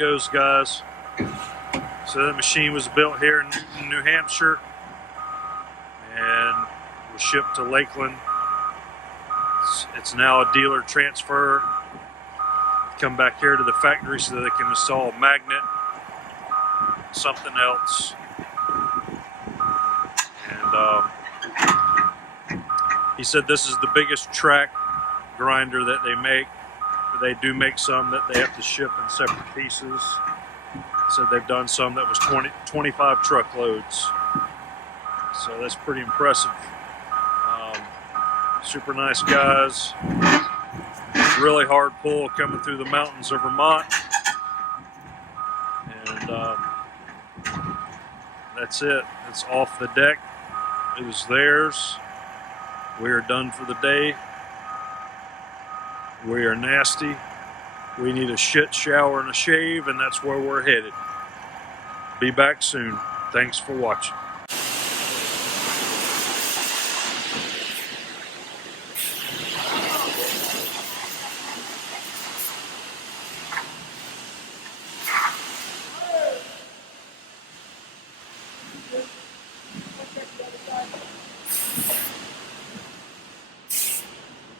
goes, guys. So that machine was built here in Newton, New Hampshire, and was shipped to Lakeland. It's now a dealer transfer. Come back here to the factory so that they can install a magnet, something else. And he said this is the biggest track grinder that they make. They do make some that they have to ship in separate pieces. Said they've done some that was 25 truckloads. So that's pretty impressive. Super nice guys. Really hard pull coming through the mountains of Vermont. And that's it. It's off the deck. It is theirs. We are done for the day. We are nasty. We need a shit shower and a shave, and that's where we're headed. Be back soon. Thanks for watching.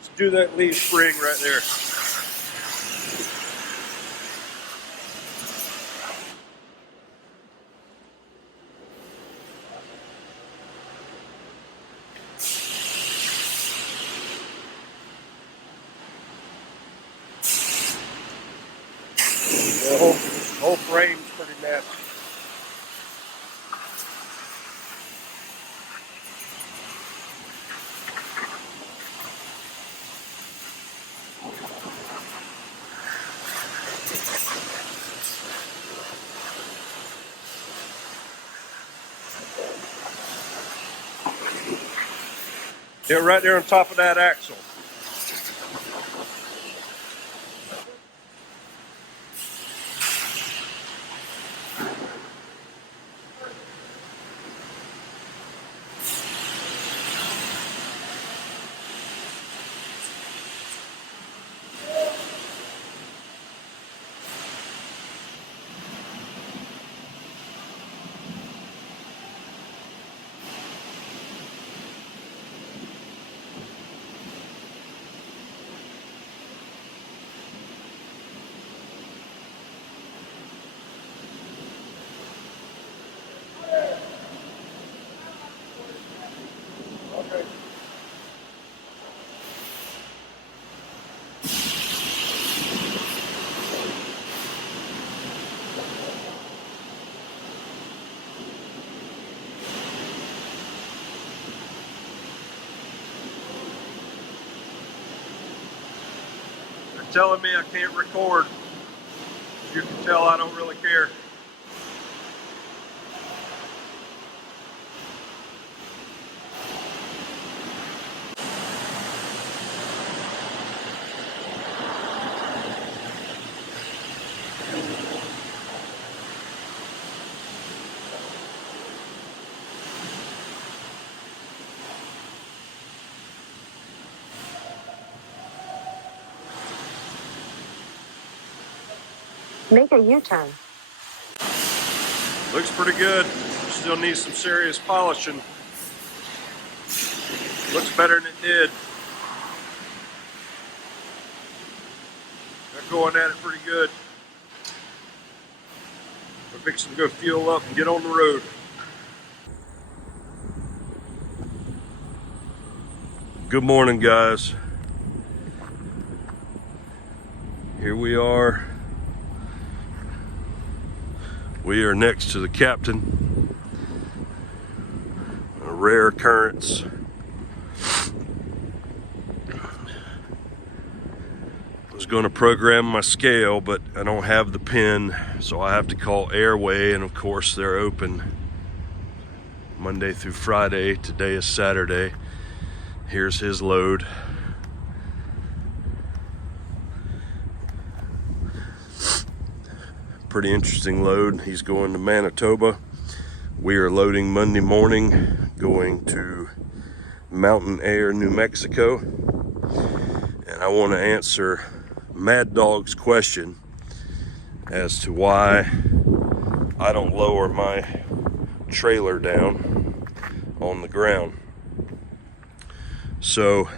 Let's do that leaf spring right there. The whole frame's pretty nasty. Yeah, right there on top of that axle. Telling me I can't record. As you can tell, I don't really care. Make a U-turn. Looks pretty good. Still needs some serious polishing. Looks better than it did. They're going at it pretty good. We're fixing to go fuel up and get on the road. Good morning, guys. Here we are. We are next to the captain. A rare occurrence. I was going to program my scale, but I don't have the pin, so I have to call Airway, and of course they're open Monday through Friday. Today is Saturday. Here's his load. Pretty interesting load. He's going to Manitoba. We are loading Monday morning, going to Mountain Air, New Mexico. And I want to answer Mad Dog's question. as to why I don't lower my trailer down on the ground. So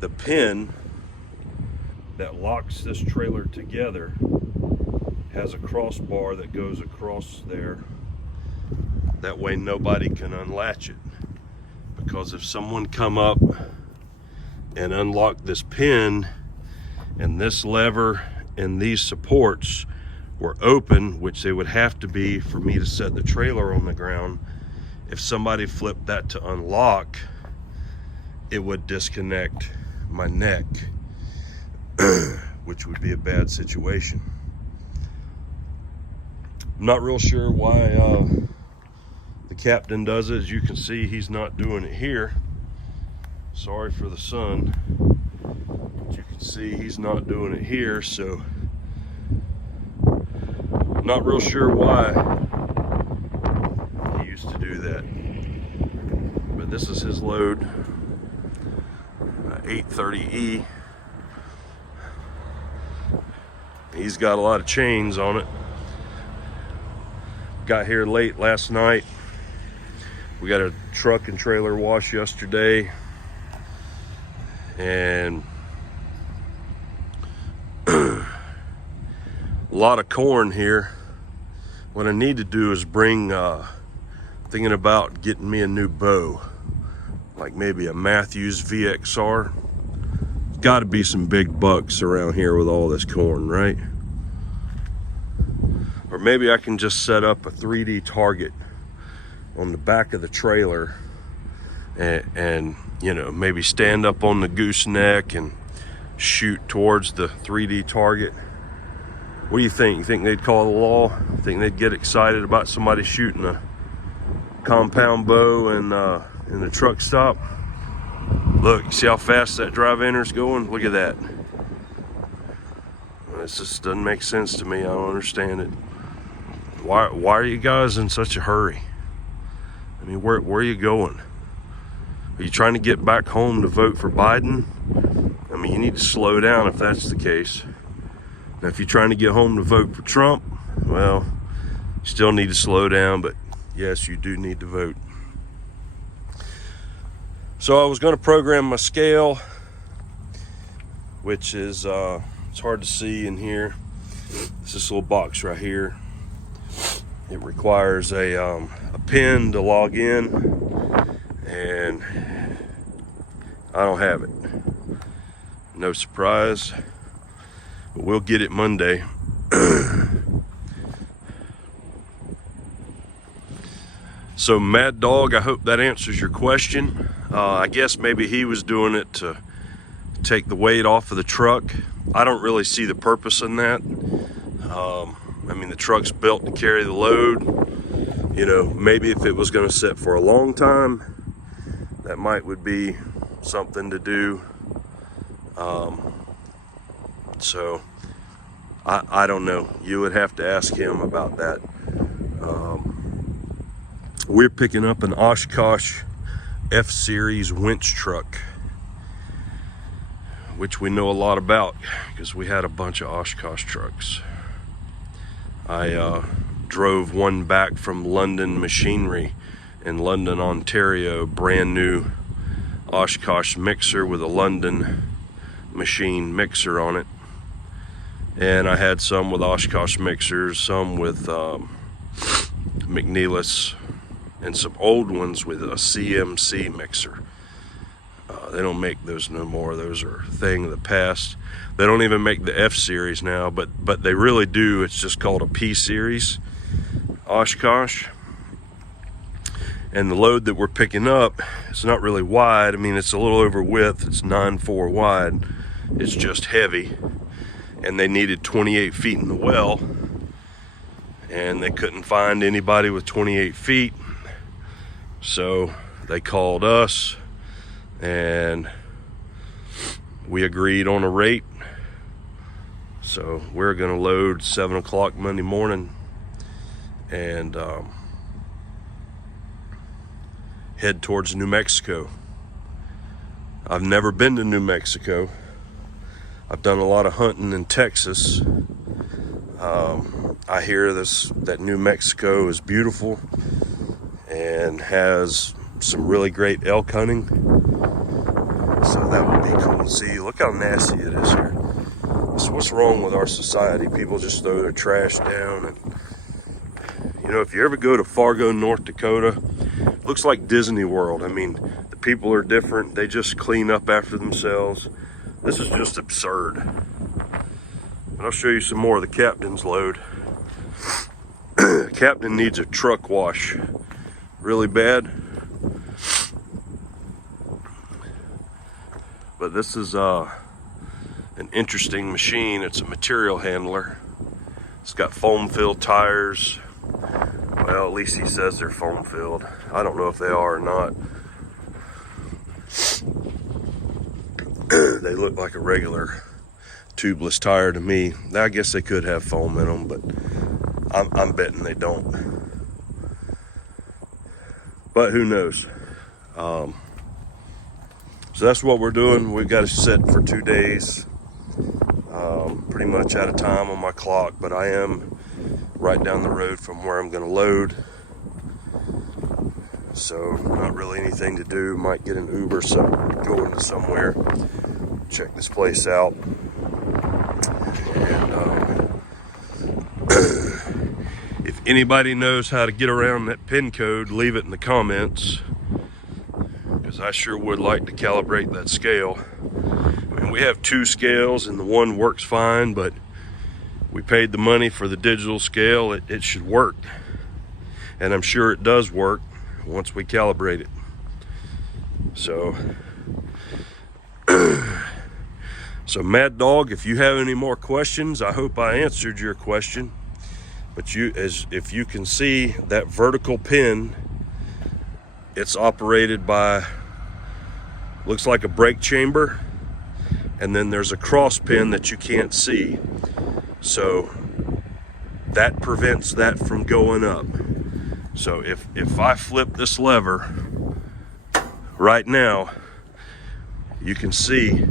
the pin that locks this trailer together has a crossbar that goes across there. That way nobody can unlatch it. Because if someone come up and unlock this pin and this lever and these supports were open, which they would have to be for me to set the trailer on the ground, if somebody flipped that to unlock, it would disconnect my neck, which would be a bad situation. I'm not real sure why the captain does it. As you can see, he's not doing it here. Sorry for the sun. But you can see he's not doing it here, so not real sure why he used to do that. But this is his load, 830E. He's got a lot of chains on it. Got here late last night. We got a truck and trailer wash yesterday, and a lot of corn here. What I need to do is bring, thinking about getting me a new bow, like maybe a Matthews VXR. Got to be some big bucks around here with all this corn, right? Or maybe I can just set up a 3D target on the back of the trailer and you know, maybe stand up on the gooseneck and shoot towards the 3D target. What do you think? You think they'd call the law? Think they'd get excited about somebody shooting a compound bow in the truck stop? Look, you see how fast that drive enter's going? Look at that. This just doesn't make sense to me. I don't understand it. Why are you guys in such a hurry? I mean, where are you going? Are you trying to get back home to vote for Biden? I mean, you need to slow down if that's the case. Now, if you're trying to get home to vote for Trump, well, you still need to slow down, but yes, you do need to vote. So I was going to program my scale, which is, it's hard to see in here. It's this little box right here. It requires a pin to log in, and I don't have it. No surprise, but we'll get it Monday. So Mad Dog, I hope that answers your question. I guess maybe he was doing it to take the weight off of the truck. I don't really see the purpose in that. I mean, the truck's built to carry the load. You know, maybe if it was going to sit for a long time, that would be something to do. So I don't know. You would have to ask him about that. We're picking up an Oshkosh F-Series winch truck, which we know a lot about because we had a bunch of Oshkosh trucks. I drove one back from London Machinery in London, Ontario, brand new Oshkosh mixer with a London machine mixer on it. And I had some with Oshkosh mixers, some with McNeilus, and some old ones with a CMC mixer. They don't make those no more. Those are a thing of the past. They don't even make the F-Series now, but they really do. It's just called a P-Series Oshkosh. And the load that we're picking up, it's not really wide. I mean, it's a little over width. It's 9.4 wide. It's just heavy. And they needed 28 feet in the well. And they couldn't find anybody with 28 feet. So they called us, and we agreed on a rate. So we're gonna load 7 o'clock Monday morning and head towards New Mexico. I've never been to New Mexico. I've done a lot of hunting in Texas. I hear that New Mexico is beautiful and has some really great elk hunting. So that would be cool to see. Look how nasty it is here. So what's wrong with our society? People just throw their trash down. And you know, if you ever go to Fargo, North Dakota, it looks like Disney World. I mean, the people are different. They just clean up after themselves. This is just absurd. And I'll show you some more of the captain's load. Captain needs a truck wash really bad. But this is an interesting machine. It's a material handler. It's got foam filled tires. Well, at least he says they're foam filled. I don't know if they are or not. They look like a regular tubeless tire to me. I guess they could have foam in them, but I'm betting they don't. But who knows? So that's what we're doing. We've got it set for 2 days. Pretty much out of time on my clock, but I am right down the road from where I'm gonna load. So not really anything to do. Might get an Uber, so go into somewhere, check this place out. And if anybody knows how to get around that pin code, leave it in the comments, because I sure would like to calibrate that scale. I mean, we have 2 scales and the one works fine, but we paid the money for the digital scale. It should work, and I'm sure it does work once we calibrate it. So so Mad Dog, if you have any more questions, I hope I answered your question. But if you can see that vertical pin, it's operated by, looks like a brake chamber, and then there's a cross pin that you can't see. So that prevents that from going up. So if I flip this lever right now, you can see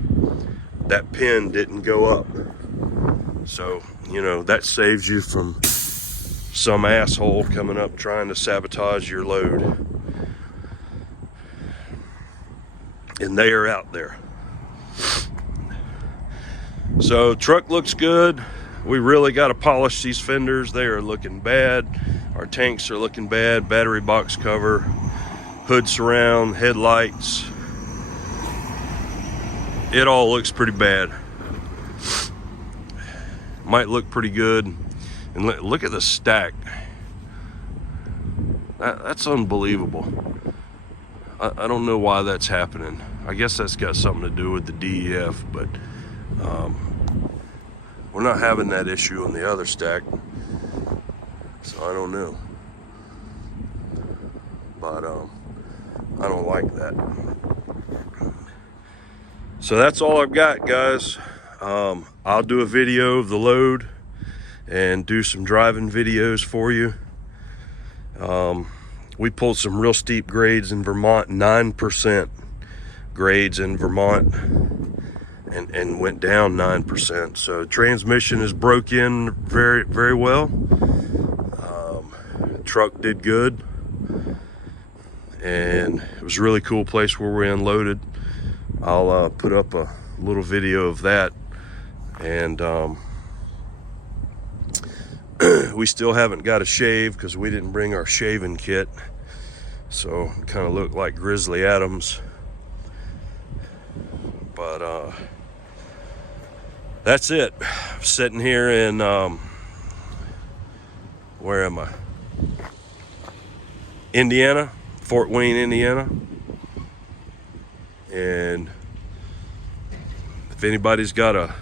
that pin didn't go up. So, you know, that saves you from some asshole coming up trying to sabotage your load. And they are out there. So truck looks good. We really got to polish these fenders. They are looking bad. Our tanks are looking bad. Battery box cover, hood surround, headlights. It all looks pretty bad. Might look pretty good. And look at the stack. That's unbelievable. I don't know why that's happening. I guess that's got something to do with the DEF, but we're not having that issue on the other stack, so I don't know. But I don't like that. So that's all I've got, guys. I'll do a video of the load and do some driving videos for you. We pulled some real steep grades in Vermont, 9% grades in Vermont, and went down 9%. So transmission is broke in very, very well. Truck did good, and it was a really cool place where we unloaded. I'll put up a little video of that. And we still haven't got a shave because we didn't bring our shaving kit, so kind of look like Grizzly Adams. But that's it. I'm sitting here in where am I? Indiana, Fort Wayne, Indiana. And if anybody's got a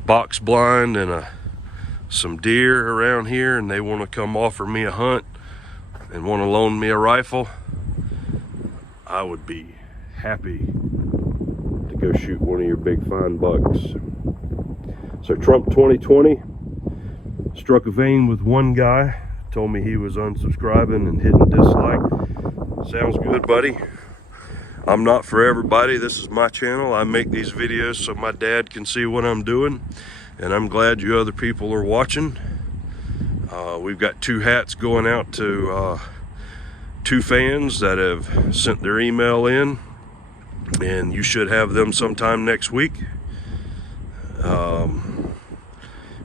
box blind and some deer around here and they want to come offer me a hunt and want to loan me a rifle, I would be happy to go shoot one of your big fine bucks. So Trump 2020 struck a vein with one guy, told me he was unsubscribing and hitting dislike. Sounds good, buddy. I'm not for everybody. This is my channel. I make these videos so my dad can see what I'm doing, and I'm glad you other people are watching. We've got 2 hats going out to 2 fans that have sent their email in, and you should have them sometime next week. If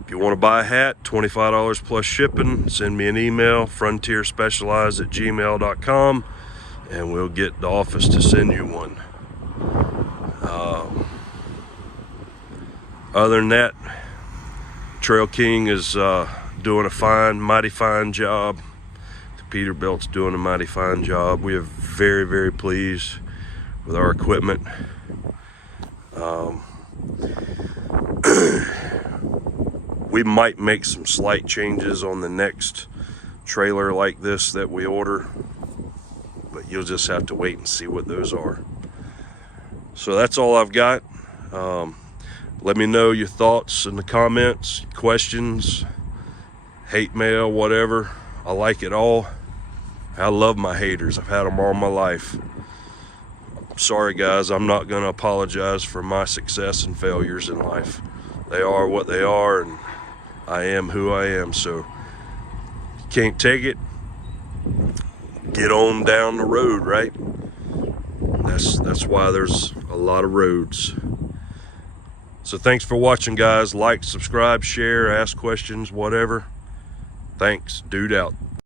you want to buy a hat, $25 plus shipping, send me an email, frontierspecialized@gmail.com, and we'll get the office to send you one. Other than that, Trail King is doing a mighty fine job. The Peterbilt's doing a mighty fine job. We are very, very pleased with our equipment. We might make some slight changes on the next trailer like this that we order, but you'll just have to wait and see what those are. So that's all I've got. Let me know your thoughts in the comments, questions, hate mail, whatever. I like it all. I love my haters. I've had them all my life. Sorry guys, I'm not going to apologize for my success and failures in life. They are what they are, and I am who I am. So can't take it, get on down the road, right? That's why there's a lot of roads. So thanks for watching, guys. Like, subscribe, share, ask questions, whatever. Thanks. Dude out.